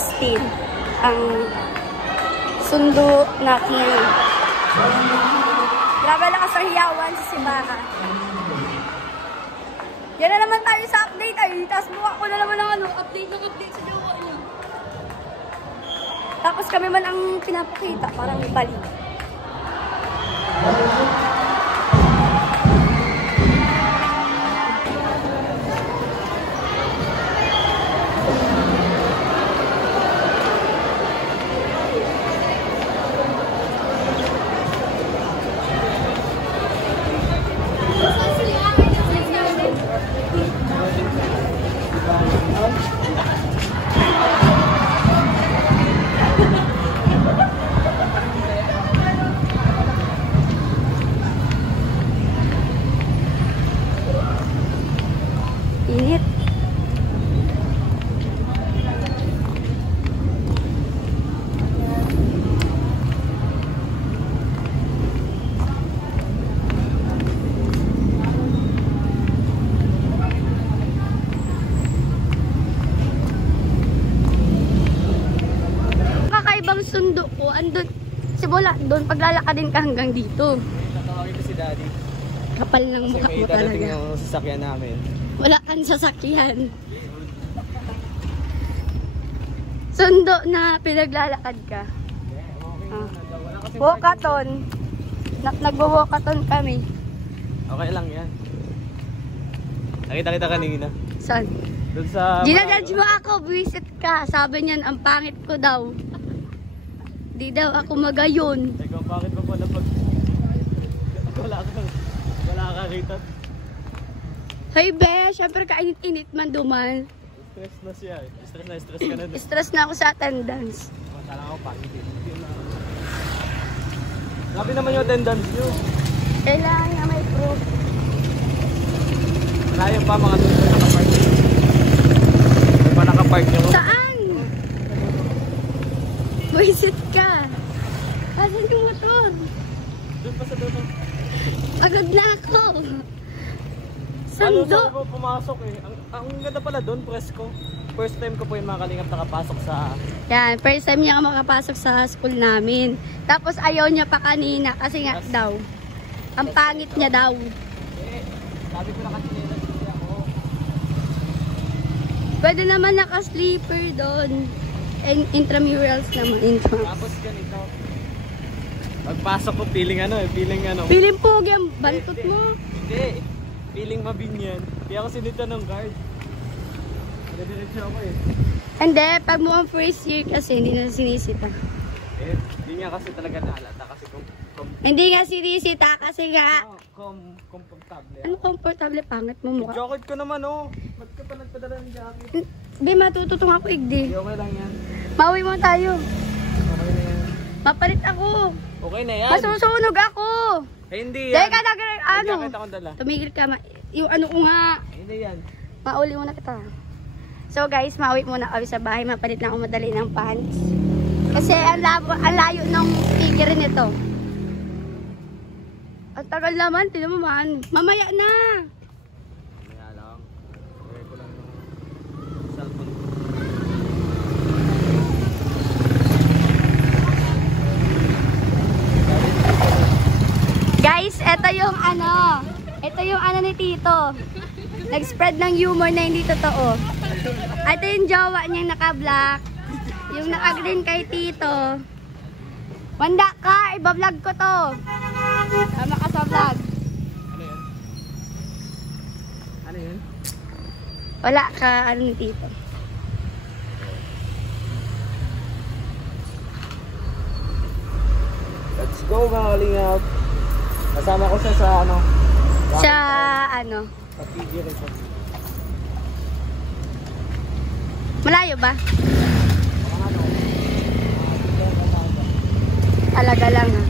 Justin ang sundo natin. Grabe lang sa hiyawan sa Sibaka. Yan na naman tayo sa update ay. Tapos buka ko na naman ng update sa jowa niyo. Tapos kami man ang pinapakita, parang bali. Init. Kakaibang sundo ko, andun, simula doon, paglalakadin ka hanggang dito. Tatawagin ko si Daddy. Kapal ng mukha mo talaga. Kasi may darating yung sasakyan namin. Wala kang sasakyan. Sundo na pinaglalakad ka. Walkathon. Nagwo-walkathon kami. Okay lang yan. Nakita kita kanina. Saan? Doon sa... Ginajudge mo ako, visit ka. Sabi niyan, ang pangit ko daw. Di daw ako magayon. Teka, bakit pa pala pag... Wala ka rito. Hey be, syempre kainit-init man duman. Stress na siya eh. Stress ka na doon. Stress na ako sa attendance. Masala ako pangit eh. Grabe naman yung attendance nyo. Kailangan nga may proof. Malayo pa mga doon pa nakapark. Doon pa nakapark nyo. Saan? Visit ka. Asan yung motor? Doon pa sa doon. Agad na ako. Ano Sundo. saan ko pumasok eh. Ang ganda pala doon, presko. First time ko po yung mga kalingap nakapasok sa... Yan, first time niya makapasok sa school namin. Tapos ayaw niya pa kanina kasi nga daw. Ang pangit niya daw. Eh, sabi ko na kasi nila ako. Pwede naman naka-sleeper doon. And intramurals naman. Tapos ganito. Pagpasok ko, feeling ano. Piling pogi ang bantot mo. Hindi. Feeling mabinyan. Kaya ako sinita ng guard. Nadiretso ako eh. Hindi, pag mo ang first year kasi hindi na sinisita. Eh, hindi niya kasi talaga naalata kasi Hindi nga sinisita kasi nga. Komportable. Ano komportable pangit mo mukha? Jacket ko naman oh. Ba't ka pa nagpadala ng jacket? Di matututong ako igdi. Okay lang yan. Mauwi mo tayo. Okay na yan. Mapalit ako. Okay na yan. Masusunog ako. Eh, hindi yan. Dahil ka ano? Jacket akong dala. Tumigil ka. Yung ano ko nga. Hindi yan. Mauli muna kita. So guys, mauwi muna kami sa bahay. Mapalit na ako madali ng pants. Kasi ang layo ng speaker nito. Ang tagal naman. Tinan mo man. Mamaya na. Kaya lang. Kaya ko lang yung cellphone ko. Guys, ito yung ano ni Tito. Nag-spread ng humor na hindi totoo. Ito yung jowa niyang naka-black. Yung naka-green kay Tito. Wanda ka, iba-vlog ko to. Tama ka sa vlog. Ano yan? Ano yan? Wala ka, ano ni Tito. Let's go mga kalingap. Kasama ko siya sa ano? Sa ano? Sa figure ito. Malayo ba? Ano? Talaga lang ha.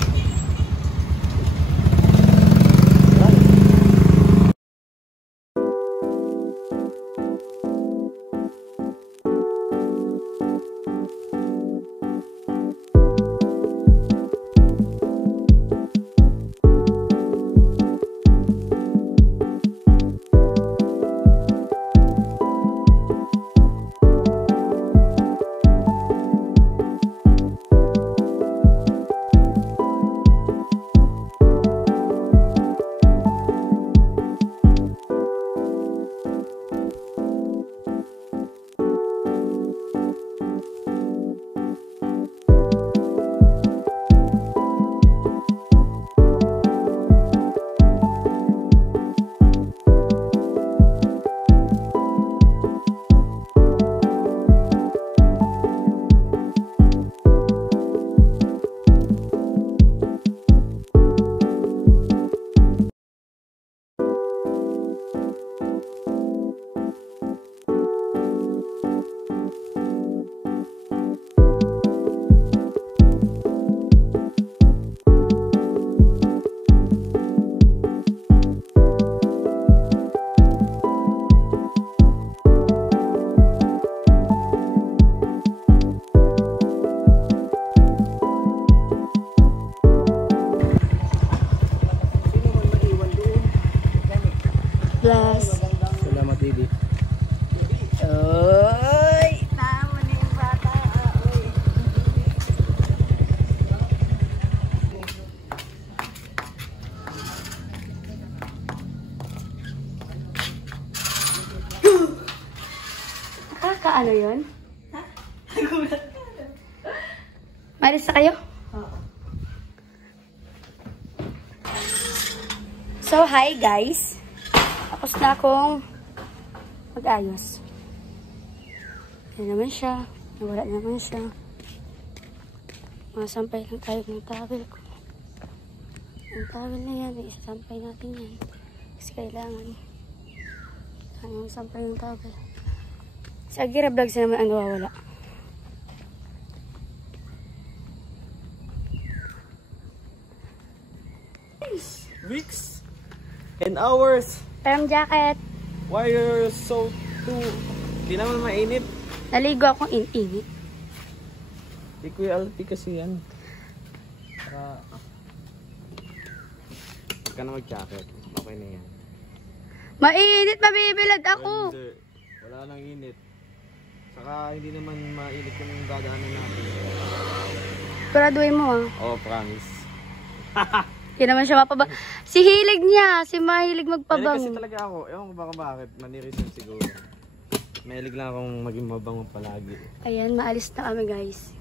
Ano yun? Ha? Nagulat ka. Malis na kayo? Oo. So, hi guys. Tapos na akong mag-ayos. Yan naman siya. Nawala naman siya. Masampay lang tayo ng towel ko. Ang towel na yan, isasampay natin yan. Kasi kailangan. Anong sampay yung towel? Sa Agira Vlogs na naman ang nawawala. Weeks and hours. Parang jacket. Why you're so too... Di naman mainit. Naligo akong init. Di Kuya Alpi kasi yan. Para... Huwag ka na mag-jacket. Okay na yan. Mainit, mabibilad ako. Hindi. Wala nang init. Saka hindi naman mainit yung dadaanan natin. Puraduhin mo ah. Oh, promise. Hindi naman siya mapaba... Si hilig niya. Si mahilig Mahilig magpabang. kasi talaga ako. Ewan ko baka bakit. Manirisan siguro. Mahilig lang akong maging mabango palagi. Ayan, maalis na kami guys.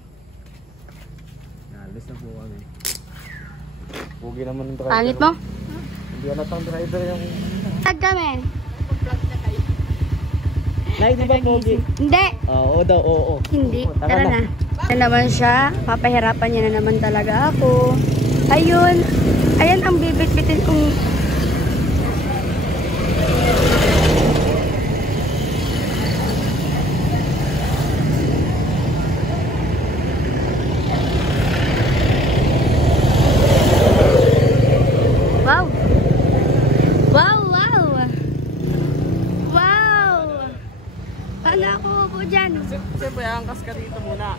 Naalis na po kami. Pugi naman yung driver. Pangit mo? Hindi alatang driver yung... Tag kami. Nay, di ba pogi? Hindi. Oo daw, oo. Hindi. Oo, Tara na. Yan naman siya. Papahirapan niya na naman talaga ako. Ayun. Ayan ang bibit-bitin kong... Wow. Wow, wow. Wow. Ano ako po dyan? Siyempre, angkas ka dito muna.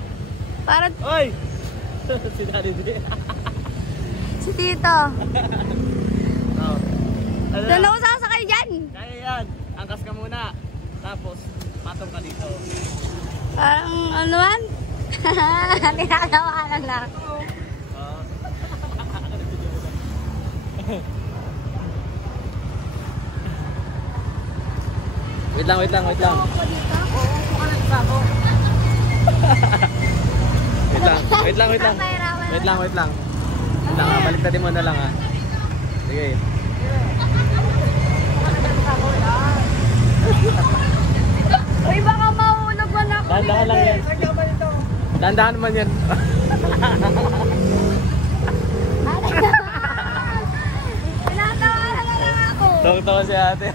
Para Oy! Si Daddy D. si Tito. Oh. Ano Doon na? ako sasakay dyan. Kaya yan. Angkas ka muna. Tapos, patong ka dito. Parang ano man? Tinagawa lang na ako. Oh. Wait lang, wait lang, wait lang. Wait lang, wait lang, wait lang. Wait lang, wait lang. Wait lang, baliktadin mo na lang ha. Sige. Uy, baka mahulog man ako. Dahan-dahan lang yan. Dahan-dahan naman yan. Tinatawa na lang ako. Tawa-tawa si ate.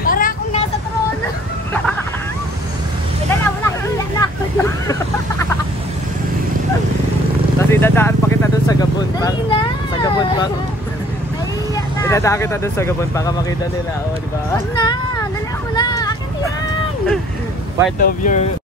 Para akong nasa trono. Dala, wala kang na ako. Tapos idadaan pa kita doon sa Gabon. Dali na. Sa Gabon pa. Nahiya na. Idadaan kita doon sa Gabon para makita nila. O, di ba? Wag na. Dali ako na. Akin yan. Part of your...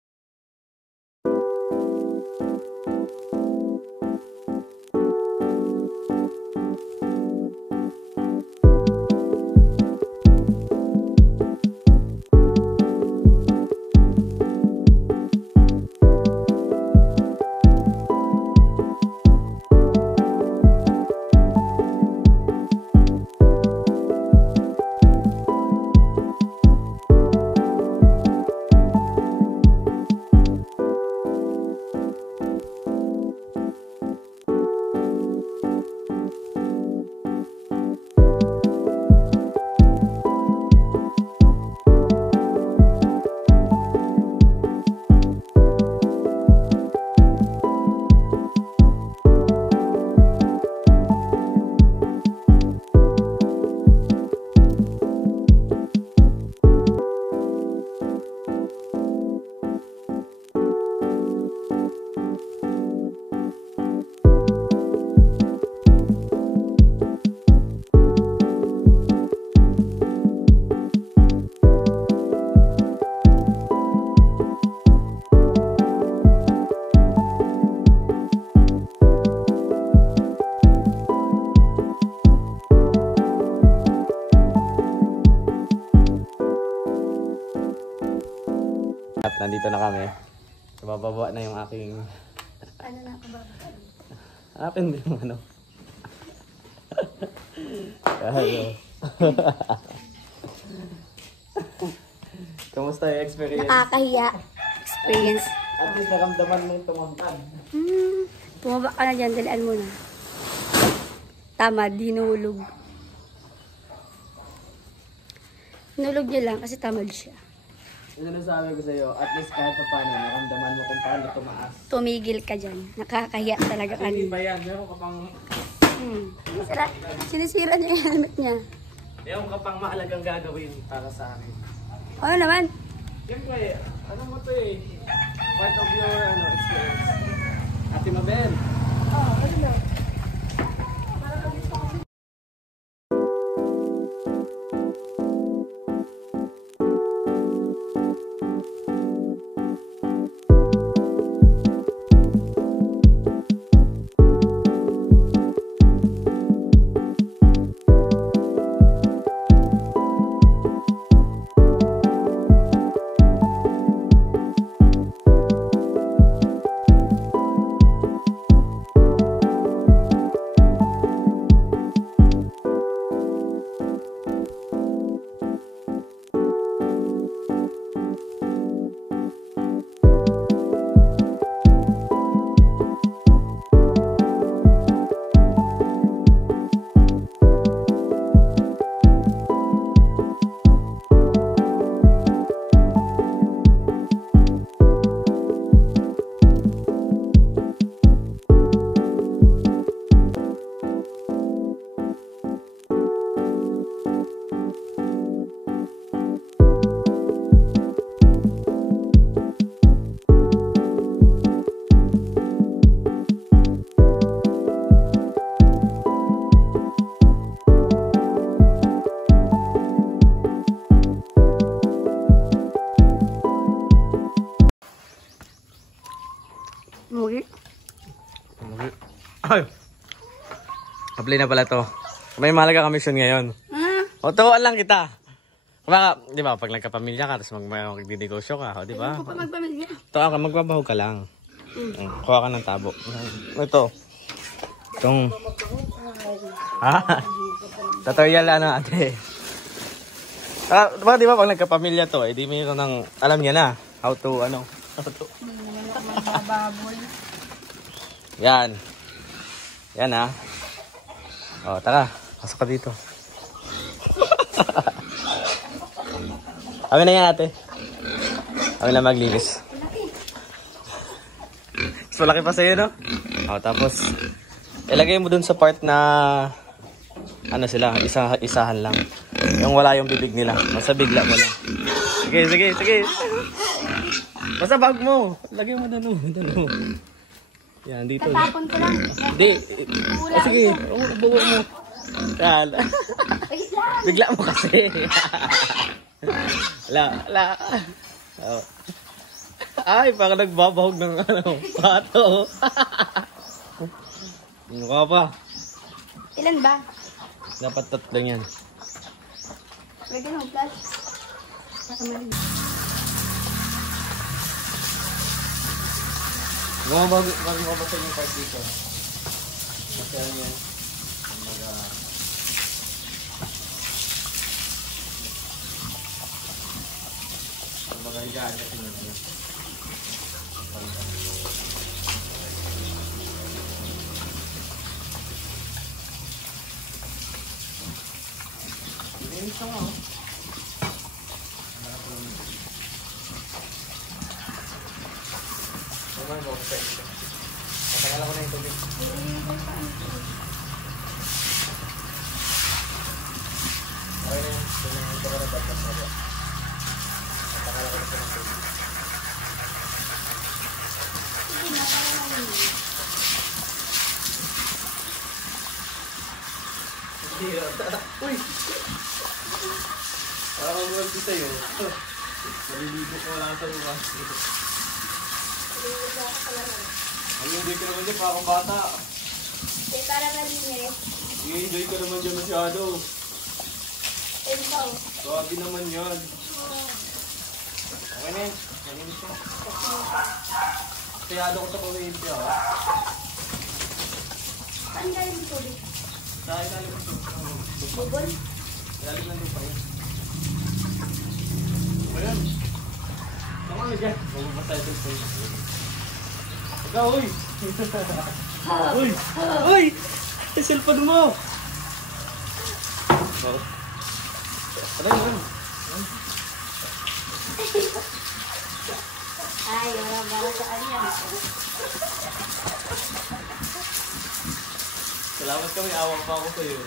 At nandito na kami. Bababa na yung aking... Ano na ako ba? Akin din yung ano. Hello. Kamusta yung experience? Nakakahiya. Experience. At least naramdaman mong tumangkad. Tumaba ka na dyan. Dalian mo na. Tama, dinulog. Nulog niya lang kasi tamad siya. Yung sinasabi ko sa'yo, at least kahit pa paano, naramdaman mo kung paano tumaas. Tumigil ka dyan. Nakakahiya talaga Hindi kanina. ba yan? Meron ka pang... Sinisira niya yung helmet niya. Meron ka pang mahalagang gagawin para sa akin. Ano naman? Siyempre, ano mo to eh? Part of your experience. Ate Mabel. Mugi. Ay! Apply na pala to. May mahalaga kamisyon ngayon. O, turuan lang kita. Baka, di ba, pag nagkapamilya ka, tapos magdidegosyo ka, di ba? Ako pa magpamilya. Turuan ka, magbabahog ka lang. Kuha ka ng tabo. Ito. Itong... Ha? Tutorial ano, ate. Di ba, pag nagkapamilya to, di mayroon ng, alam niya na, how to. Yan. Yan ha. O, tara. Pasok ka dito. Kami na yan ate. Kami na maglinis. Mas malaki pa sa'yo no? O, tapos, ilagay mo dun sa part na, ano sila, isahan lang. Yung wala yung bibig nila. Basta bigla mo lang. Sige. Basta bag mo. Lagay mo dun. Yan, dito. Tatapon ko lang. Hindi. Sige. Buo mo. Yan. Bigla mo kasi. Wala. Oh. Ay, parang nagbabahog ng pato. Mukha pa. Ilan ba? Dapat 3 yan. Pwede mo, plus. Nakamali. Mabasa yung part dito. Kasi ano yan? Higaan kasi nyo yan. Linis ka nga oh. Naman mo kasi ito. Patanggal ako na yung tubig. Okay na yun. Ito ka na dapat na. Patanggal ako na ng tubig. Uy! Parang mag-work sa'yo. Naliligo ko lang sa lumas. Ang hindi ko naman dyan, parang bata. Para malinis. I-enjoy ko naman dyan masyado. Ito. Grabe naman yan. Okay na yun. Nalinis ko. Kayado ko sa pamilya. Saan galing ito? Sa ilalim ito. Bubol? Ilalim ng lupa yun. Ayan. kami dyan. Bumabasa ito yung cellphone. Ikaw, uy! Uy! Uy! Yung cellphone mo! Aray, aray. Ay, wala ba sa kanya? Salamat kami, awang pa ako sa'yo.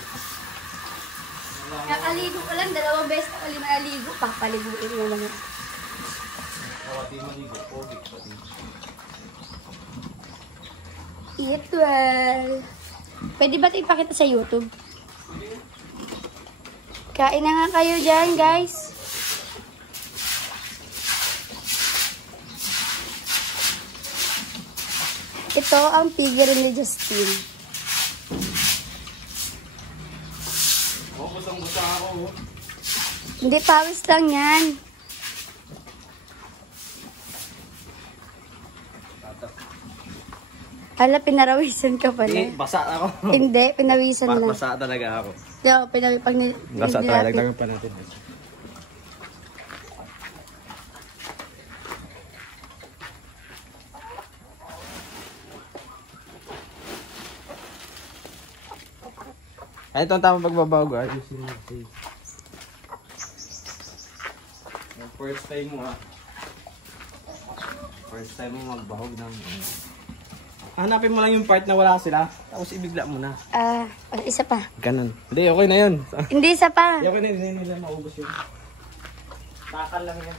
Nakaligo ko lang, 2 beses ako naligo. Papaliguin mo lang. Pati maligo, pogi pati. Eat well. Pwede ba ito ipakita sa YouTube? Kain na nga kayo dyan, guys. Ito ang figure ni Justin. Busang-busa ako. Hindi, pawis lang yan. Hala, pinarawisan ka pala. Hindi, basa ako. Hindi, pinawisan lang. Basa talaga ako. Yo, pag Basa talaga, lagdagan pa natin. Ay, ito ang tamang pagbabago. Ayusin mo. First time mo First time mo magbahog ng... Hanapin mo lang yung part na wala sila. Tapos ibigla mo na. Isa pa. Ganun. Hindi, okay na yun. Hindi, isa pa. Okay na yun. Hindi nila maubos yun. Takal lang yan.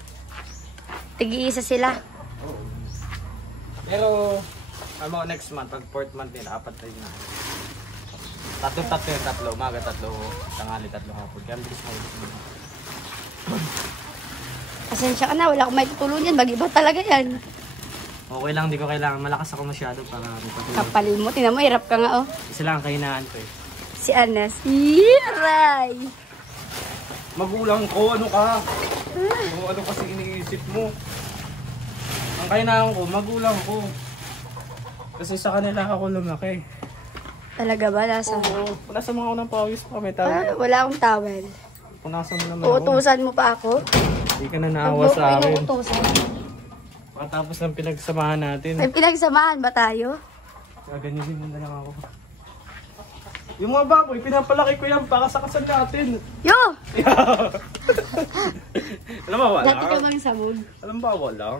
Tigi-isa sila. Oo. Pero, next month, pag 4th month nila, 4 tayo na. Tatlo. Umaga 3, tanghali 3 hapon. Kaya bilis na ubos mo. Pasensya ka na, wala akong may tutulungan. Mag-iba talaga yan. Okay lang, di ko kailangan. Malakas ako masyado para magpatuloy. Kapalin mo, tingnan mo, hirap ka nga, oh. Isa lang ang kahinaan ko eh. Si Anas. Yiray! Magulang ko, ano ka? Ano kasi iniisip mo? Ang kahinaan ko, magulang ko. Kasi sa kanila ako lumaki. Talaga ba? Nasa? Oo, punasan mo ako ng pawis pa, may tawag. Wala akong towel. Punasan mo naman ako. Uutusan mo pa ako? Hindi ka na naawa sa akin. Uutusan. Pagkatapos ng pinagsamahan natin. May pinagsamahan ba tayo? Gaganyanin mo na lang ako. Yung mga baboy, pinapalaki ko yan para sa kasal natin. Yo! Alam mo, wala. Dati ka bang samog? Alam ba, wala.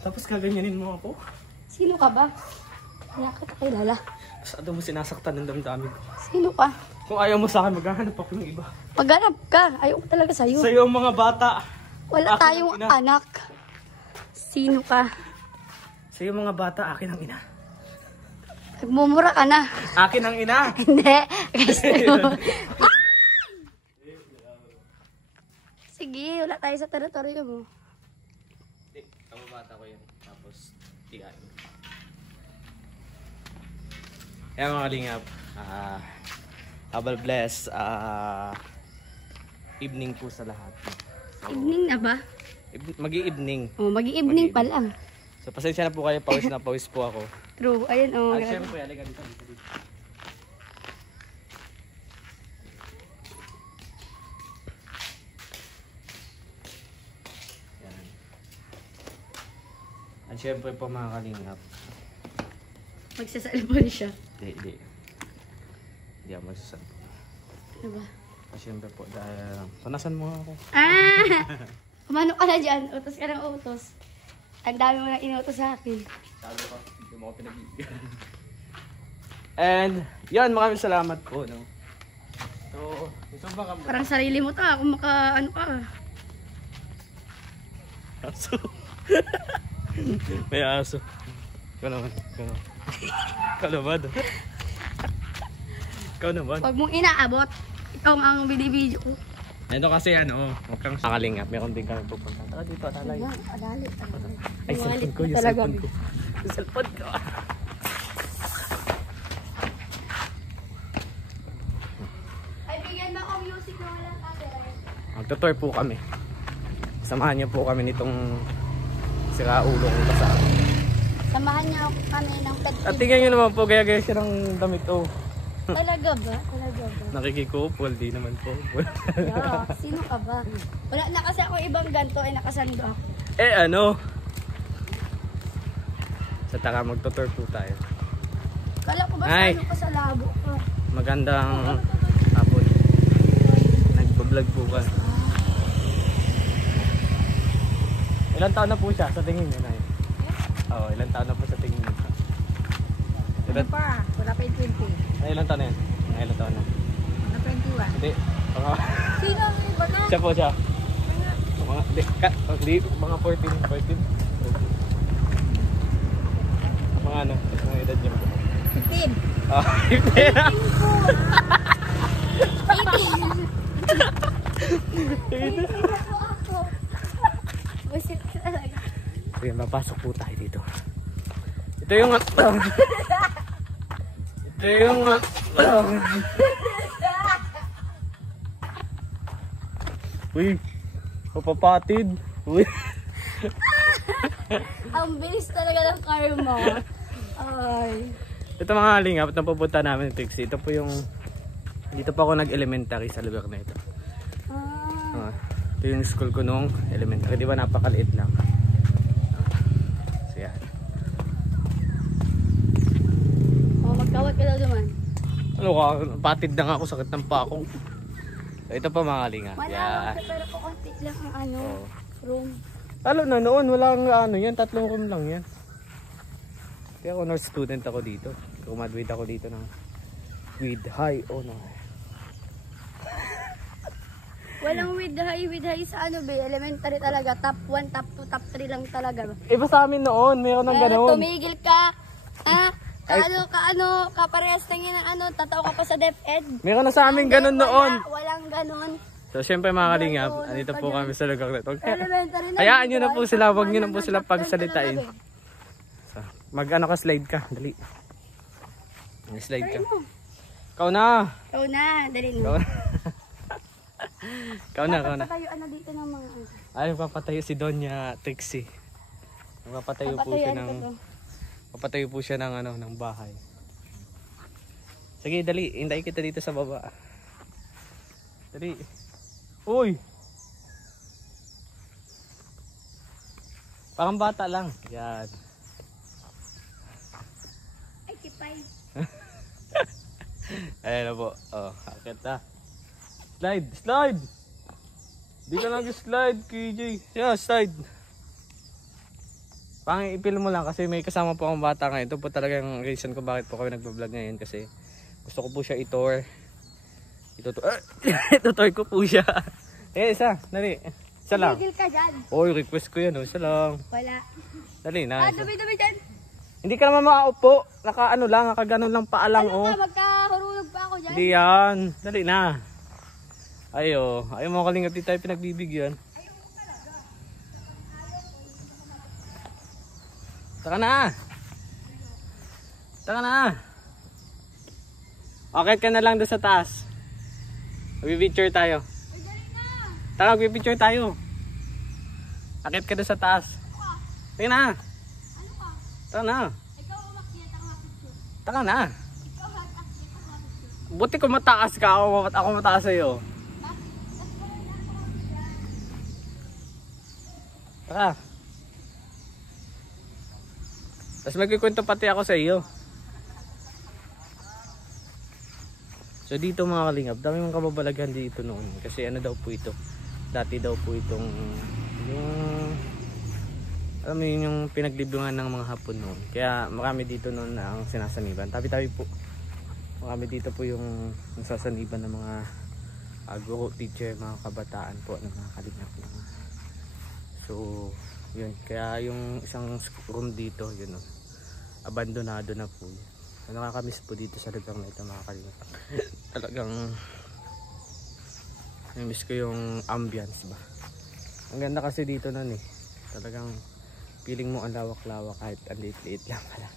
Tapos gaganyanin mo ako. Sino ka ba? Wala ka kilala. Masyado mo sinasaktan ng damdamin ko. Sino ka? Kung ayaw mo sa akin, maghahanap ako ng iba. Maghanap ka. Ayaw ko talaga sa'yo. Sa'yo ang mga bata. Wala Akin tayong ang ina. anak. Sino ka? Sa'yo mga bata, akin ang ina. Nagmumura ka na. Akin ang ina. Hindi. Gusto mo. Sige, wala tayo sa teritoryo mo. Hindi, ang bata ko yan. Tapos, tiyan. Kaya mga kalingap, habal bless, evening po sa lahat. So, Evening na ba? Mag-i-evening. Oh, mag-evening pa lang. So, pasensya na po kayo, pawis na pawis po ako. True. Ayun, oh. At grabe. syempre, halika dito. Yan. At syempre po mga kalingap. Magsasalpon siya. Hindi ako magsasabi. Ano ba? At syempre po, dahil panasan mo ako. Kumano ka na dyan. Utos ka ng utos. Ang dami mo nang inutos sa akin. Sabi ko, hindi mo ako pinag-ibigyan. And, yan, maraming salamat po, no? So, gusto ba ka? Parang sarili mo ta. Kung ano ka. Aso. May aso. Ikaw naman. Ikaw naman. Ikaw naman. Huwag mong inaabot. Ikaw ang binibidyo ko. Ito kasi ano, huwag kang nakalingap. Meron din kami pupunta. Tara dito, talay. Adali. Ay, cellphone ko. Yung Talaga. cellphone ko. Yung cellphone ko. Ay, bigyan mo akong music na walang copyright. Magtutour po kami. Samahan niyo po kami nitong siraulo kong kasama. Samahan niyo ako kami ng pet. At tingnan nyo naman po, gaya-gaya siya ng damit. Oh. Talaga ba? Talaga ba? Nakikikupol, di naman po. Yeah, sino ka ba? Wala na kasi ako ibang ganto ay nakasando ako. Eh ano? Sa taka magtutur po tayo. Kala ko ba Ay. sa ano ka sa labo ka? Magandang hapon. Nagpa-vlog po ka. Ilan taon na po siya sa tingin niyo, Nay? Oo, ilan taon na po sa tingin niyo? Ano pa? Wala pa yung 20. Ay, ilan taon na yan? Ay, ilan taon na? Ano 21? Hindi. Mga, Sino ang iba na? siya po siya. Mga, hindi, mga 14. Mga ano, mga edad niyo po. 15. Ah, 18 po ako. Busit ka talaga. Sige, mapasok po tayo dito. Ito yung... ito yung... Uy, kapapatid. Uy. Ang bilis talaga ng car mo. Ay. Ito mga halingap na pupunta namin ni Trixie. Ito po yung... Dito pa ako nag-elementary sa lugar na ito. Ah. Ito yung school ko nung elementary. Di ba napakaliit lang. So yan. Oh, magkawat ka daw naman. Ano ka? Patid na nga ako. Sakit ng pa ako. So, ito pa mga halingap. Malawak ka pero kukunti lang ang ano, Oo. room. Lalo na noon, walang ano yan, 3 room lang yan. Kaya honor student ako dito. Graduate ako dito ng with high honor. Walang with high sa ano ba, elementary talaga, top 1, top 2, top 3 lang talaga. Iba sa amin noon, mayroon ng ganoon. Tumigil ka, kaparehas lang yan ng ano, tataw ka pa sa DepEd. Mayroon na sa amin ganun noon. Walang ganon. So syempre mga kalingap, Ganun, andito po ganyan. kami sa lugar na ito. Elementary na. Hayaan nyo dito, na po ay, sila, top wag nyo 1 na po hanggang sila top 10 pagsalitain. talaga eh. So, mag-ano ka, slide ka, dali. Slide ka. Try mo. Ikaw na. Ikaw na, dali Ikaw mo. na. Ikaw na, ikaw na. Tayo ano dito ng mga ano. Ay, papatayo si Donya Trixie. Papatayo po siya Papatuyuan ko ng... to. Papatayo po siya ng ano, ng bahay. Sige, dali. Hintayin kita dito sa baba. Dali. Uy! Parang bata lang. Yan. Ay, kipay. Ayan na po. Oh, akit na. Slide! Slide! Di ka nag-slide, KJ. Yeah, slide. Ipil mo lang kasi may kasama po akong bata ngayon. Ito po talagang reason ko bakit po kami nagbablog ngayon kasi gusto ko po siya i-tour. Itutour ko po siya. Eh, isa. Dali. Isa lang. Tigil ka dyan. Oy, request ko yan. Isa lang. Wala. Dali na. Ah, Isa. dumi-dumi dyan. Hindi ka naman makaupo. Naka ano lang, naka ganun lang paalang Ano oh. ka, magkahurulog pa ako dyan. Hindi yan. Dali na. Ayo, ayaw mo kalingap di tayo pinagbibigyan. Taka na. Taka na. Okay ka na lang doon sa taas. Mag-picture tayo. Taka, mag-picture tayo. Akit ka doon sa taas. Taka na. Taka na. Taka na. Buti ko mataas ka, ako mataas sa'yo. Taka. Tapos magkikwento pati ako sa iyo. So dito mga kalingap, dami mong kababalaghan dito noon. Kasi ano daw po ito. Dati daw po itong yung alam mo yun, yung pinaglibingan ng mga Hapon noon. Kaya marami dito noon na ang sinasaniban. Tabi-tabi po. Marami dito po yung nasasaniban ng mga guro, teacher, mga kabataan po ng mga kalingap. So yun, kaya yung isang room dito, yun o, abandonado na po. Nakakamiss po dito sa lugar na ito mga kalingap. Talagang namiss ko yung ambience ba. Ang ganda kasi dito nun eh. Talagang feeling mo ang lawak-lawak kahit ang liit-liit lang pala.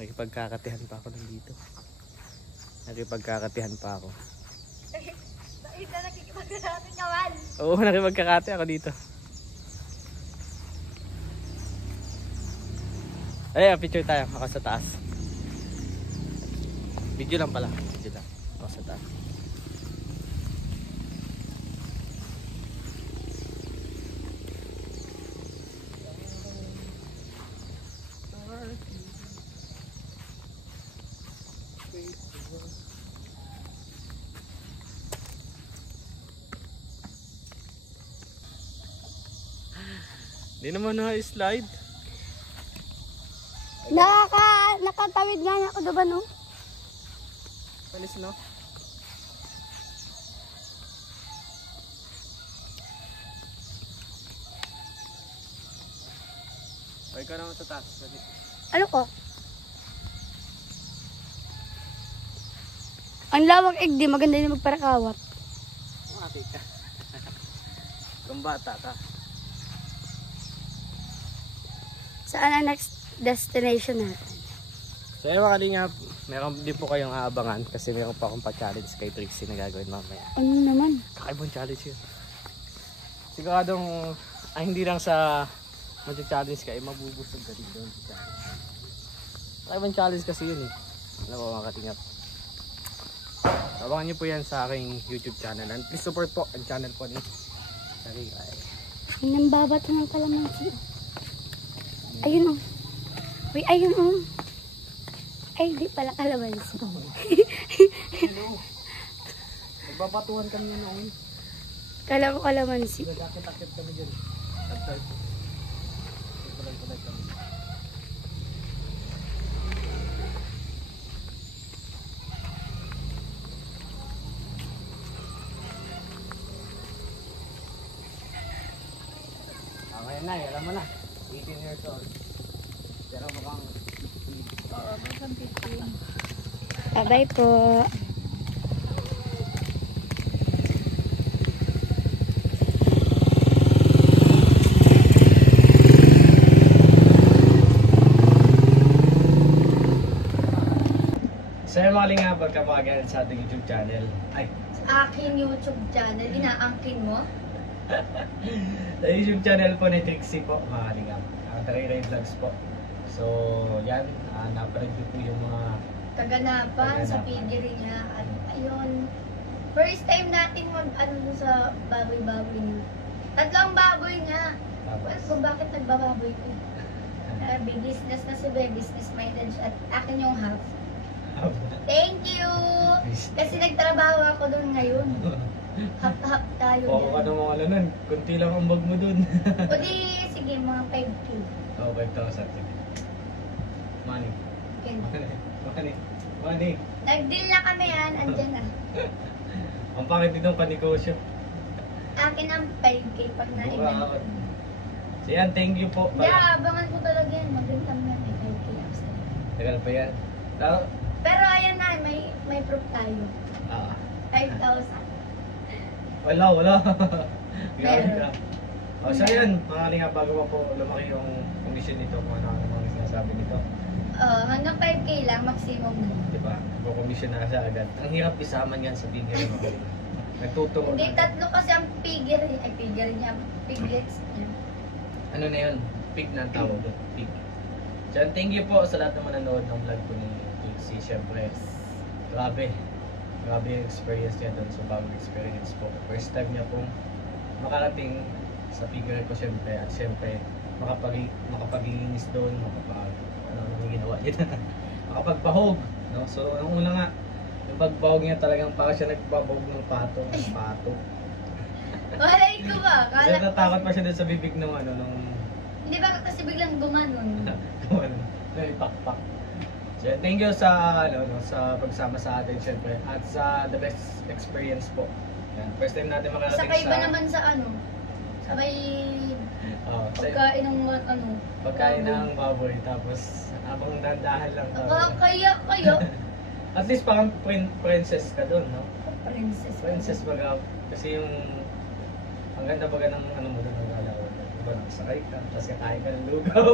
Nakipagkakatihan pa ako nandito. Nakipagkakatihan pa ako. Ito nakikipagkakati kawan. Oo, nakipagkakati ako dito. Ay, picture tayo. Ako sa taas. Video lang pala. Video lang. O, sa taas. Hindi naman na-slide. Nakatawid nga niya ako doon, no? Panis, no? Ay, ka naman sa taas. Ano ko? Ang lawak egg, di maganda yung magparakawat. Mati ka. Kung bata ka. Saan ang next destination natin? So yun mga kalingap, meron din po kayong aabangan kasi meron pa akong pa-challenge kay Trixie na gagawin mamaya. Ano naman? Kakaibang challenge yun. Siguradong, hindi lang sa mag-challenge ka, mabubusog ka din doon sa challenge. Kakaibang challenge kasi yun eh. Alam mo mga kalingap. Abangan nyo po yan sa aking YouTube channel. And please support po ang channel po ni Sarikay. Ay, nambabato ng kalamansi. Ayun o. Uy, ayun o. Ay, di pala kalamansi. Nagbabatuhan kami noon. Kala ko kalamansi. Nagkakit-akit kami dyan. Nagtart. Nagpalag-palag kami. Okay na, alam mo na. 18 years old. Pero mukhang Oo, mukhang 15. Bye-bye po. So yung mga lingap, pagkapagalan sa ating YouTube channel. Ay, Sa aking YouTube channel, inaangkin mo? sa YouTube channel po ni Trixie po, mga lingap. Tariray Vlogs po. So, yan. Napareview po yung mga Kaganapan sa piggery niya. At ayun, first time natin mag-ano dun sa baboy-baboy niya. Tatlong baboy niya. Well, kung bakit nagbababoy ko. Business na si Bebe, business minded siya. At akin yung half. Thank you! Kasi nagtrabaho ako dun ngayon. Hap-hap tayo Oo, dyan. ano mga lanan. Kunti lang ang bag mo dun. O di, sige, mga 5K. Oo, 5,000. Sige. Money. Okay. Money. Money. Nag-deal na kami yan, andyan na. Ang pangit din ng panegosyo. Akin ang 5K pag na-event. Wow. So yan, thank you po. Hindi, abangan ko talaga yan. Magbenta mo yan, may 5K upside. Tagal pa yan. Pero ayan na, may proof tayo. 5,000. Wala. Grabe Meron. ka. So yan, mga lingap, bago pa po lumaki yung condition nito, kung ano mga sinasabi nito. Hanggang 5K lang, maximum na. Diba? Nagko-commission na siya agad. Ang hirap isaman yan sa figure mo. Nagtuturo. Hindi, tatlo kasi ang figure niya, piglets niya. Ano na yun? Pig na ang tawag doon. Pig. So thank you po sa lahat na manonood ng vlog ko ni Trixie. Siyempre, grabe yung experience niya doon. So bagong experience po. First time niya pong makarating sa figure ko siyempre. At siyempre, makapaglinis doon, ano yung ginawa niya. Makapagpahog. No? So, nung una nga, yung pagpahog niya talagang parang siya nagpapahog ng pato. Malay ko ba? Kasi natakot pa siya doon sa bibig ng ano, nung Hindi ba kasi biglang gumanon? ipakpak. So, thank you sa ano, no, sa pagsama sa atin syempre at sa the best experience po. Yan. First time natin makarating Sa kaiba naman sa ano? Sa may pagkain ng ano? pagkain ng baboy tapos habang dandahan lang Kaya kayo? At least parang princess ka doon, no? Princess. Princess baga kasi yung ang ganda baga ng ano mo doon ng galaw. Diba nakasakay ka, tapos kakain ka ng lugaw.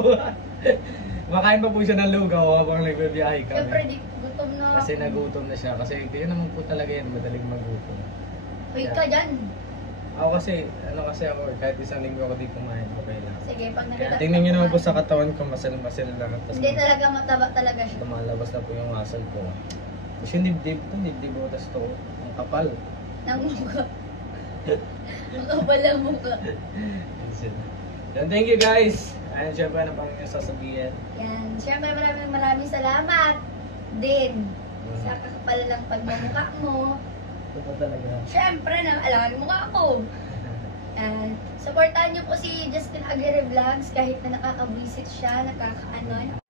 Makain pa po siya ng lugaw habang nagbibiyahe kami. Siyempre, gutom na. Kasi nagutom na siya. Kasi hindi naman po talaga yan madaling magutom. Uy ka dyan. Ako kasi, ako, kahit isang linggo ako di kumain, okay lang. Sige, pag Kaya nakita. tingnan nyo naman po sa katawan ko, masal-masal lang. Tapos Hindi talaga mataba talaga siya. lumalabas na po yung muscle ko. Tapos yung dibdib mo, tapos to, ang kapal. Ng mukha. Makapal ang mukha. Then, thank you guys. Ayun, syempre, ano pang yung sasabihin? Yan. Siyempre maraming salamat din sa kakapalalang pagmamukha mo. Ito po talaga. Siyempre na, alam mo mukha ko. Supportahan niyo po si Justin Aguirre Vlogs kahit na nakaka-visit siya, nakaka-ano.